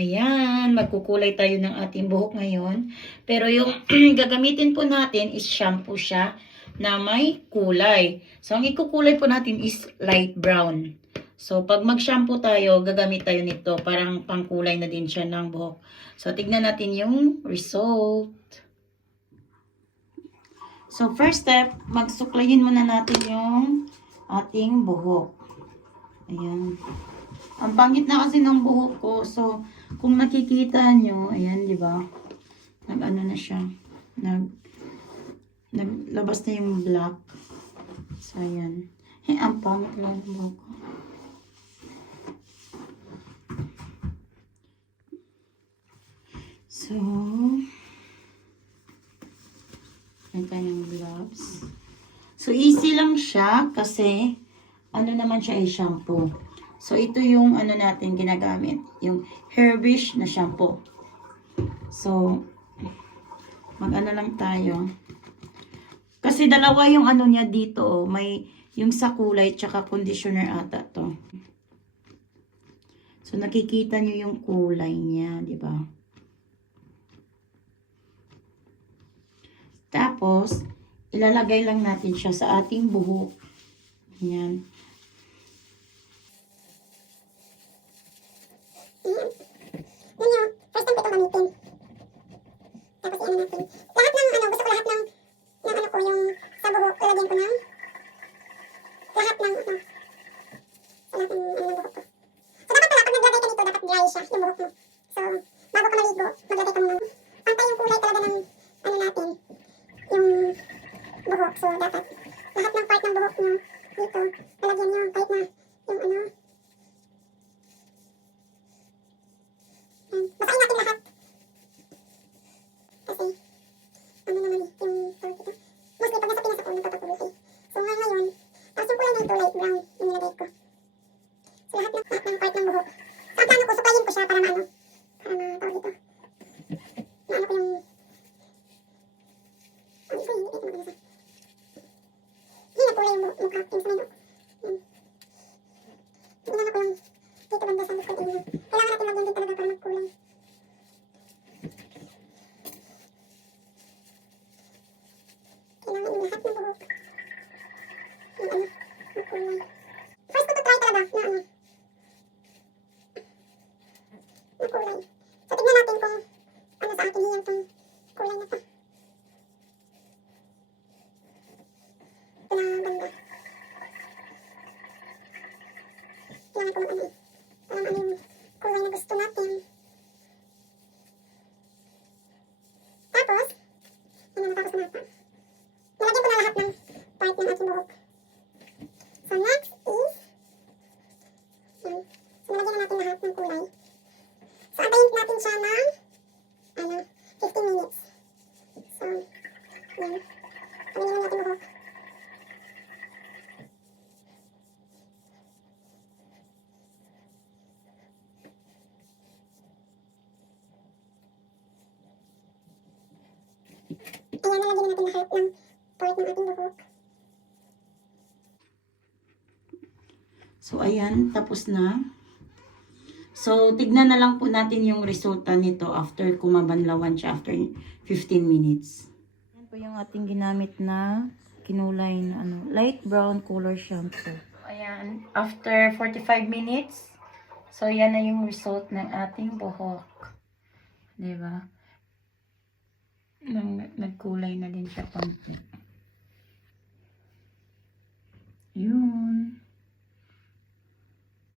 Ayan, magkukulay tayo ng ating buhok ngayon. Pero yung gagamitin po natin is shampoo siya na may kulay. So, ang ikukulay po natin is light brown. So, pag mag-shampoo tayo, gagamit tayo nito. Parang pangkulay na din siya ng buhok. So, tignan natin yung result. So, first step, magsuklayin muna natin yung ating buhok. Ayan. Ang pangit na kasi ng buhok ko. So, kung nakikita nyo, ayan, di ba? Nag-ano na siya. Naglabas na yung black. So, ayan. Ang pangit lang ng buhok ko. So, ayan tayong gloves. So, easy lang siya kasi ano naman siya ay shampoo. So, ito yung ano natin ginagamit. Yung Herbish na shampoo. So, mag-ano lang tayo. Kasi dalawa yung ano niya dito. May yung sa kulay tsaka conditioner ata to. So, nakikita nyo yung kulay niya. Diba? Tapos, ilalagay lang natin siya sa ating buhok. Ayan. First time ko ito gamitin. Tapos i-ano natin. Lahat ng ano, gusto ko lahat ng ano ko yung sa buhok, lalagyan ko ng lahat ng ano. Sa lahat ng ano ng buhok ko. So dapat pala, pag naglagay ka nito, dapat dry siya yung buhok mo. So, bago ka maligo, maglagay ka muna. Pantay yung kulay talaga ng ano natin, yung buhok. So, dapat lahat ng part ng buhok nyo dito, lalagyan nyo kahit na yung ano. Basahin natin lahat. Kasi, ano naman eh, yung tawag dito. Mostly, pag nasa Pinas ako, nagpapapulit eh. So, ngayon, tapos yung kulay na ito, light brown, yung nilagay ko. So, lahat ng part ng buhok. So, ang plano ko, sukayin ko siya para maano. Para matawag dito. Maano ko yung... Ang ito eh, ito maganda sa... Hindi na kulay yung mukha, yung sa may buhok. Tingnan ako yung dito banda sa likod eh. Kailangan natin lagyan din talaga para magkulay. Kailangan yung lahat ng buhok. Yung ano, magkulay. First ko to try talaga na ano. Magkulay. So tignan natin kung ano sa akin hiyang tong kulay na to. Ito na banda. Kailangan ko mag-ano eh. Alam ano yung kulay na gusto natin. Tapos, yun na natapos na natin. Nilagyan ko na lahat ng part ng aking buhok. So, next is, yun. So, nilagyan na natin lahat ng kulay. So, antayin natin siya ng, 15 minutes. So, yun. Pamilin na natin buhok. Ayan, nalagyan na natin lahat ng part ng ating buhok. So, ayan. Tapos na. So, tignan na lang po natin yung resulta nito after kumabanlawan siya after 15 minutes. Yan po yung ating ginamit na kinulay na ano, light brown color shampoo. Ayan. After 45 minutes. So, yan na yung result ng ating buhok. Diba? Nagkulay na din siya konti. Yun.